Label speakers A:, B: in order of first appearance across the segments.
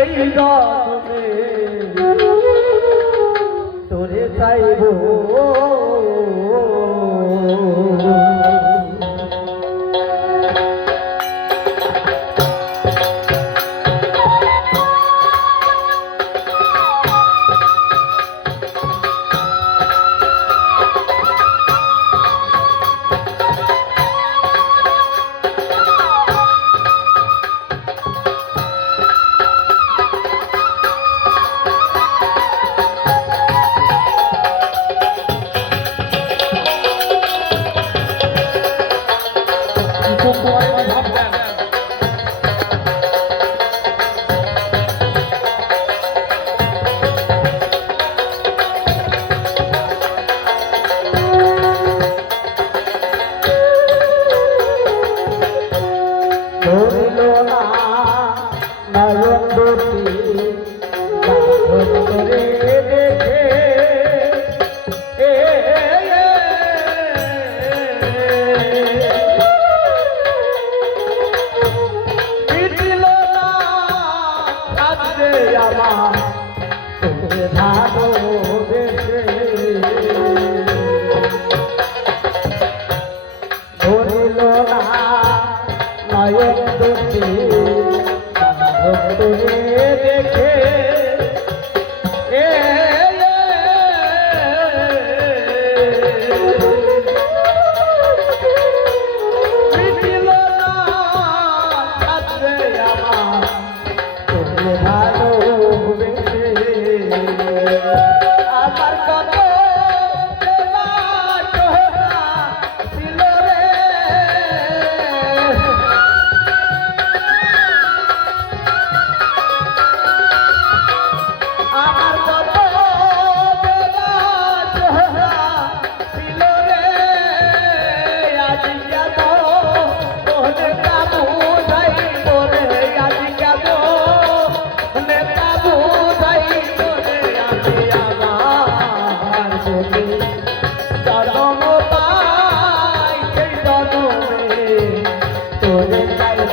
A: এই জগতে তোরে চাইব নায়ক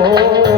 A: Oh.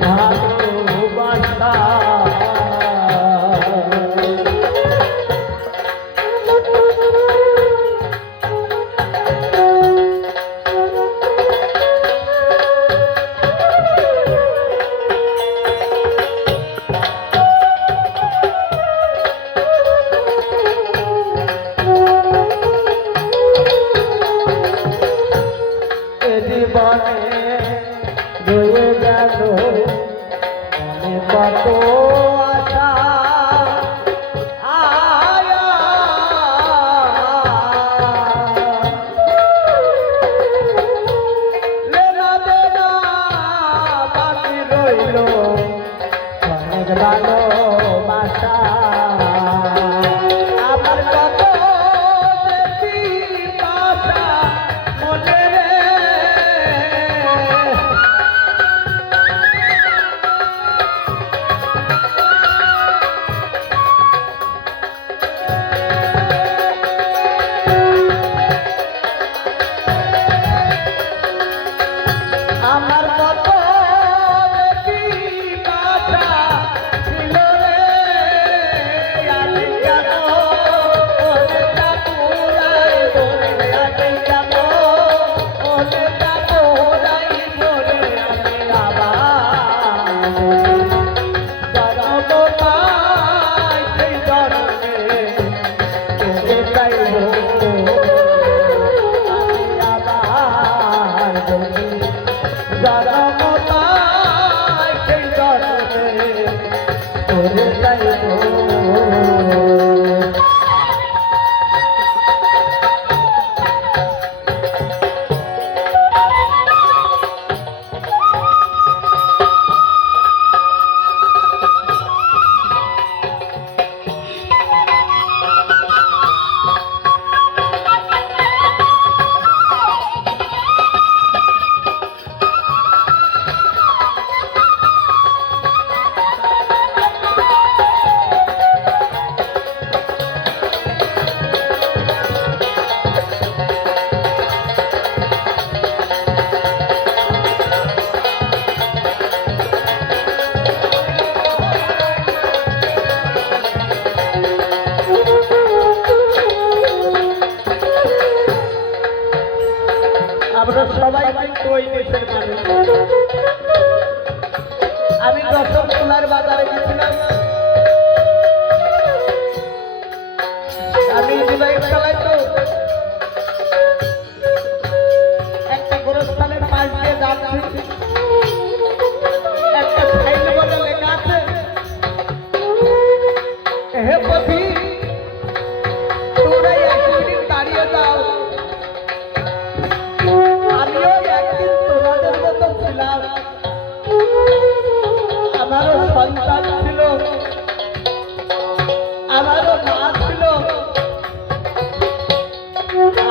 A: ভালোবাসা জীবনে রয়ে গেল কত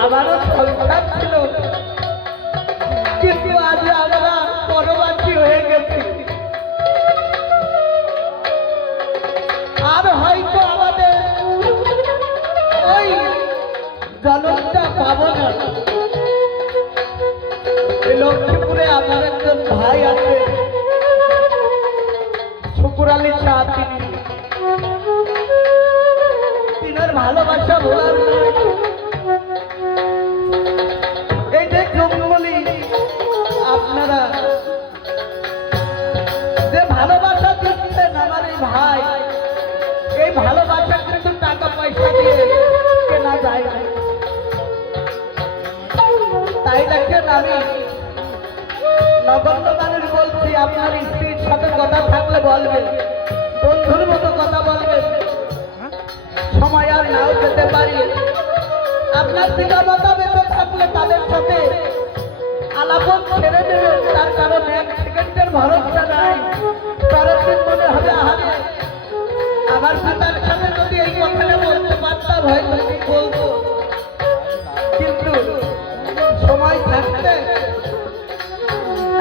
A: আমারও সংসার ছিল। কিন্তু আজ আমরা পরবাসী হয়ে গেছি। আর হয়তো আমাদের ওই জলটা পাবো না। লক্ষ্মীপুরে আমার একজন ভাই আছে। শুকুর আলী তিনি। তিনার ভালোবাসা ভোলার আমি নগণ্য বলছি, আপনার স্ত্রীর সাথে কথা থাকলে বলবেন, বন্ধুর মতো কথা বলবেন। সময় আর নাও যেতে পারি। আপনার দিকা মতো বেঁচে থাকলে তাদের সাথে আলাপন ছেড়ে দেবেন, তার কারণ এক সেকেন্ডের ভরসা নাই। পরের দিন মনে হবে আহারে আমার পিতার সাথে যদি এই কথাটা বলতে পারতাম, হয়তো কি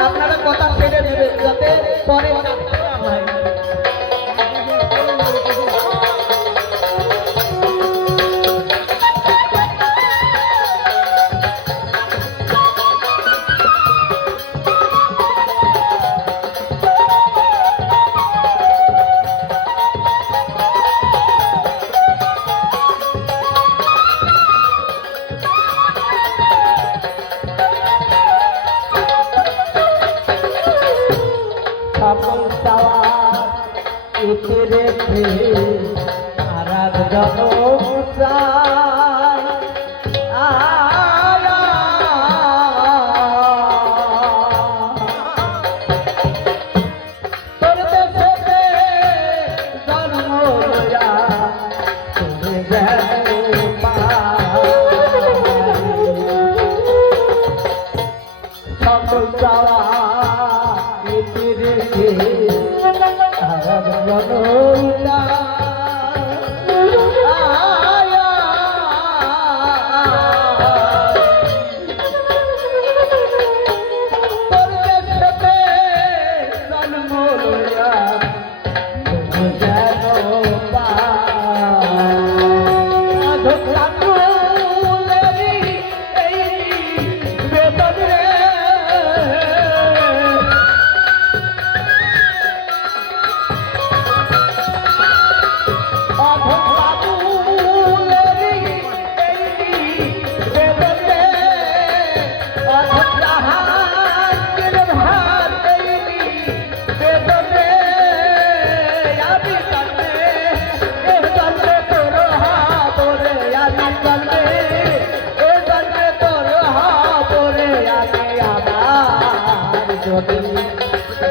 A: আপনারা কথা ছেড়ে দেবেন যাতে পরে হয়। রেখে আর এক আর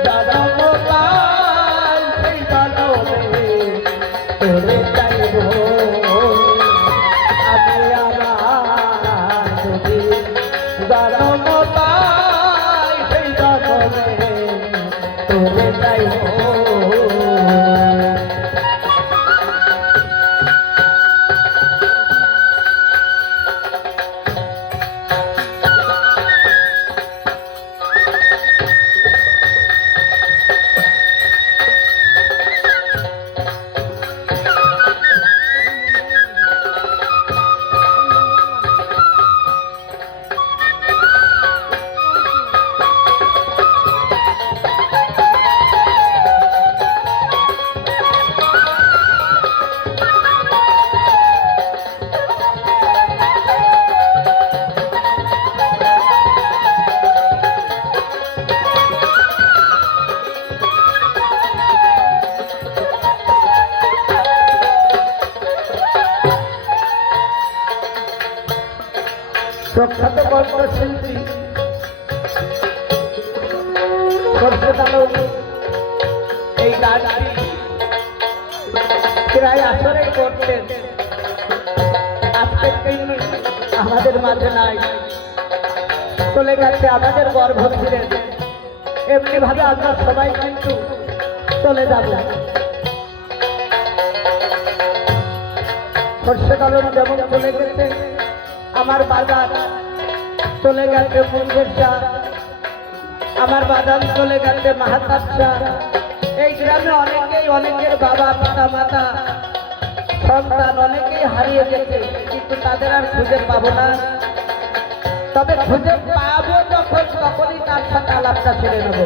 A: জনম পাই, সেই জনমে তোরে প্রখ্যাত কণ্ঠশিল্পী এই গানটি প্রায় আসরেই করতেন। আজকের তিনি আমাদের মাঝে নাই। চলে গেছে আমাদের গর্ভ ছিলেন এমনি ভাবে আমরা সবাই কিন্তু চলে যাব। খোরশেদ আলম যেমন চলে গেছে আমার বাজার চলে গেছে মুঙ্গের শাহ আমার বাদাম চলে গেছে মাহাতাব শাহ এই গ্রামে অনেকেই অনেকের বাবা পিতা মাতা সন্তান অনেকেই হারিয়ে গেছে, কিন্তু তাদের আর খুঁজে পাবো না। তবে খুঁজে পাবো যখন, তখনই তার সাথে আলাপটা ছেড়ে নেব।